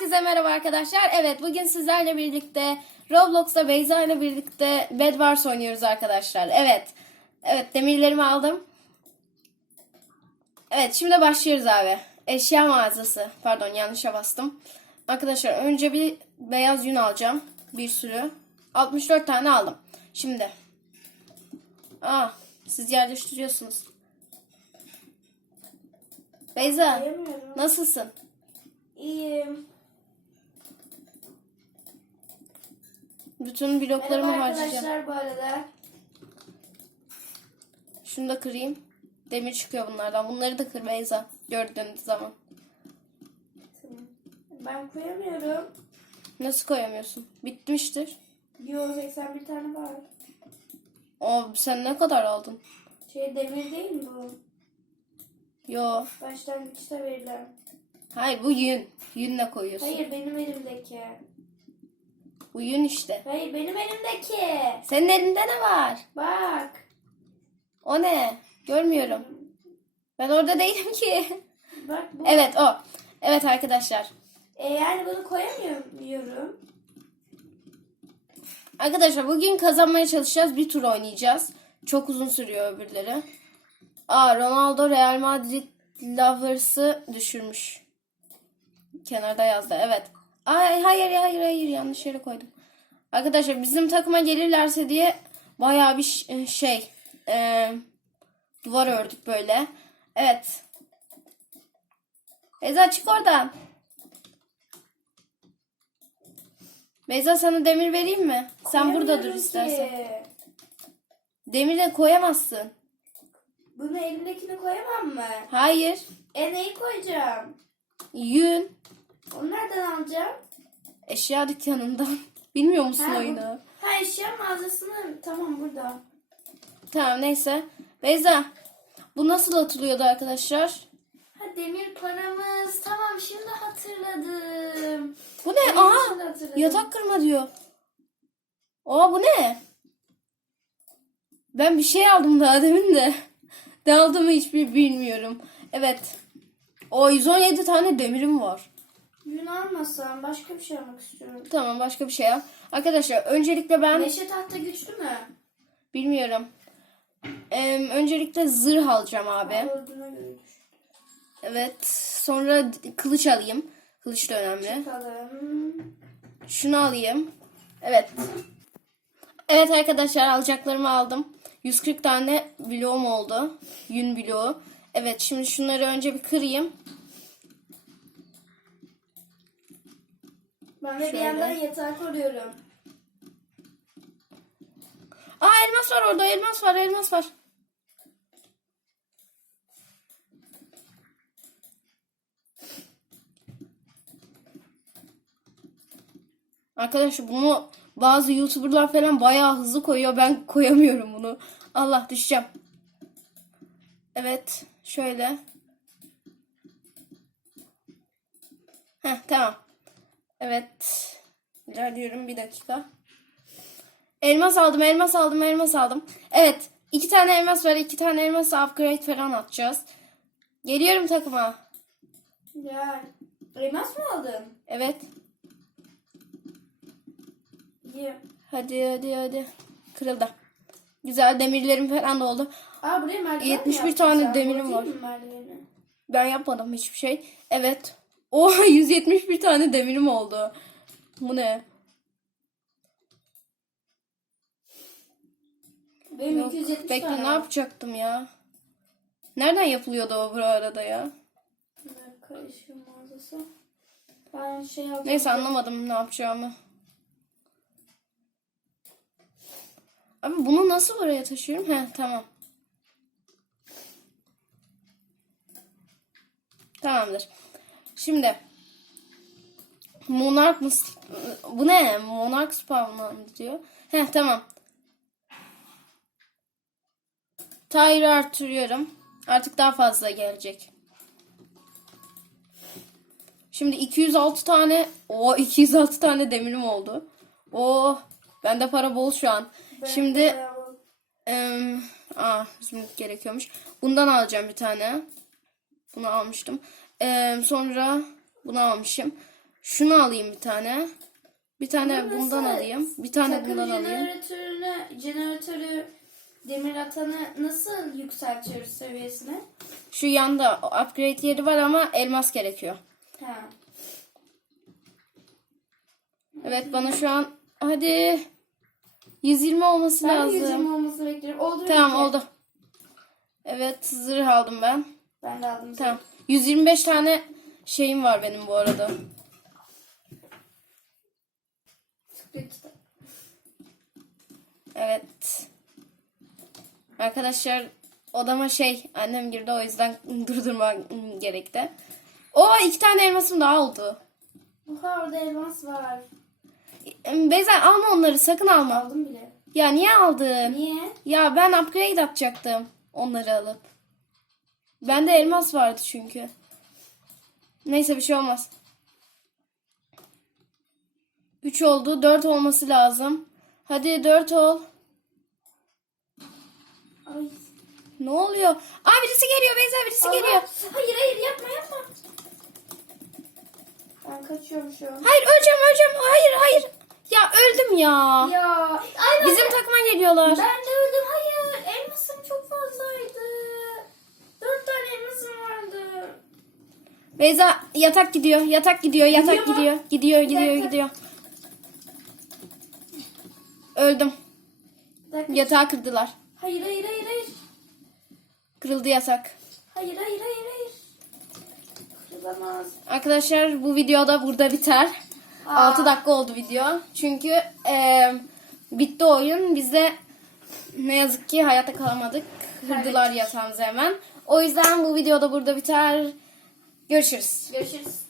Herkese merhaba arkadaşlar. Evet bugün sizlerle birlikte Roblox'ta Beyza ile birlikte Bed Wars oynuyoruz arkadaşlar. Evet. Evet demirlerimi aldım. Evet şimdi başlıyoruz abi. Eşya mağazası. Pardon yanlışa bastım. Arkadaşlar önce bir beyaz yün alacağım. Bir sürü. 64 tane aldım. Şimdi. Aa, siz yerleştiriyorsunuz. Beyza nasılsın? İyiyim. Bütün bloklarımı Merhaba harcayacağım. arkadaşlar bu arada. Şunu da kırayım. Demir çıkıyor bunlardan. Bunları da kır Beyza. Gördüğün zaman. Ben koyamıyorum. Nasıl koyamıyorsun? Bitmiştir. Yo 81 tane var. O sen ne kadar aldın? Şey demir değil mi bu? Yo. Başlangıçta verilen. Hayır bu yün. Yünle koyuyorsun. Hayır benim elimdeki. Bu yün işte. Hayır benim elimdeki. Senin elinde ne var? Bak. O ne? Görmüyorum. Ben orada değilim ki. Bak bu. evet o. Evet arkadaşlar. E, yani bunu koyamıyorum. Arkadaşlar bugün kazanmaya çalışacağız. Bir tur oynayacağız. Çok uzun sürüyor öbürleri. Aa Ronaldo Real Madrid Lovers'ı düşürmüş. Kenarda yazdı. Evet. Ay hayır hayır hayır yanlış yere koydum. Arkadaşlar bizim takıma gelirlerse diye bayağı bir ş- şey e, duvar ördük böyle. Evet. Beyza çık oradan. Beyza sana demir vereyim mi? Sen burada dur istersen. ki. Demir de koyamazsın. Bunu elimdekini koyamam mı? Hayır. E neyi koyacağım? Yün. Onu nereden alacağım? Eşya dükkanından. Bilmiyor musun Ha, bu- oyunu? Ha eşya mağazasının tamam burada. Tamam neyse. Beyza. Bu nasıl atılıyordu arkadaşlar? Ha demir paramız. Tamam şimdi hatırladım. Bu ne? Evet, Aha. Yatak kırma diyor. Aa bu ne? Ben bir şey aldım daha demin de. Ne aldığımı hiçbir bilmiyorum. Evet. O 117 tane demirim var. Yün almasam başka bir şey almak istiyorum. Tamam başka bir şey al. Arkadaşlar öncelikle ben Neşe tahta güçlü mü? bilmiyorum. Ee, öncelikle zırh alacağım abi. Evet. Sonra kılıç alayım. Kılıç da önemli. Bakalım. Şunu alayım. Evet. Evet arkadaşlar alacaklarımı aldım. 140 tane bloğum oldu. Yün bloğu. Evet şimdi şunları önce bir kırayım. Ben de bir yandan yatağı koruyorum. Aa elmas var orada elmas var elmas var. Arkadaşlar bunu bazı YouTuber'lar falan bayağı hızlı koyuyor. Ben koyamıyorum bunu. Allah düşeceğim. Evet. Şöyle. Heh tamam. Evet. İlerliyorum bir dakika. Elmas aldım, elmas aldım, elmas aldım. Evet. iki tane elmas var. iki tane elmas upgrade falan atacağız. Geliyorum takıma. Ya elmas mı aldın? Evet. İyi. Hadi hadi hadi. Kırıldı. Güzel demirlerim falan da oldu. Aa buraya merdiven mi 71 yaptın tane demirim var. Ben yapmadım hiçbir şey. Evet. Oha 171 tane demirim oldu. Bu ne? Benim Yok. 270 Bekle tane. ne yapacaktım ya? Nereden yapılıyordu o bu arada ya? Eşya mağazası. Ben şey alacağım. Neyse anlamadım ne yapacağımı. Abi bunu nasıl buraya taşıyorum? He tamam. Tamamdır. Şimdi Monark mı? Bu ne? Monark spawnlandı diyor. He tamam. Tire'ı artırıyorum. Artık daha fazla gelecek. Şimdi 206 tane o 206 tane demirim oldu. O bende para bol şu an. Ben Şimdi em, aa zümrüt gerekiyormuş. Bundan alacağım bir tane. Bunu almıştım. Em, sonra bunu almışım. Şunu alayım bir tane. Bir tane Burası bundan alayım. Bir tane bundan alayım. jeneratörünü, jeneratörü demir atanı nasıl yükseltiyoruz seviyesine? Şu yanda upgrade yeri var ama elmas gerekiyor. Ha. Evet bana şu an hadi 120 olması Ben lazım. 120 olmasını bekliyorum. Oldu Tamam ki? oldu. Evet zırh aldım ben. Ben de aldım. Tamam. 125 tane şeyim var benim bu arada. Evet. Arkadaşlar odama şey annem girdi o yüzden durdurmam gerekti. O iki tane elmasım daha oldu. Oha orada elmas var. Beyza alma onları sakın alma. Aldım bile. Ya niye aldın? Niye? Ya ben upgrade atacaktım onları alıp. Bende elmas vardı çünkü. Neyse bir şey olmaz. 3 oldu. 4 olması lazım. Hadi 4 ol. Ay. Ne oluyor? Aa birisi geliyor Beyza birisi Allah. geliyor. Hayır hayır yapma yapma. Ben kaçıyorum şu an. Hayır öleceğim öleceğim. Hayır hayır. Ya öldüm ya. Ya. Ay ben Bizim de, takıma geliyorlar. ben de öldüm. Hayır. Elmasım çok fazlaydı. Dört tane elmasım vardı. Beyza yatak gidiyor. Yatak gidiyor. Yatak Gidiyor gidiyor. Gidiyor gidiyor. Öldüm. Yatağı kırdılar. Hayır hayır hayır hayır. Kırıldı yatak. Hayır hayır hayır hayır. Kırılamaz. Arkadaşlar bu video da burada biter. Aa. 6 dakika oldu video. Çünkü e, bitti oyun. Biz de ne yazık ki hayatta kalamadık. Kırdılar yatağımızı hemen. O yüzden bu video da burada biter. Görüşürüz. Görüşürüz.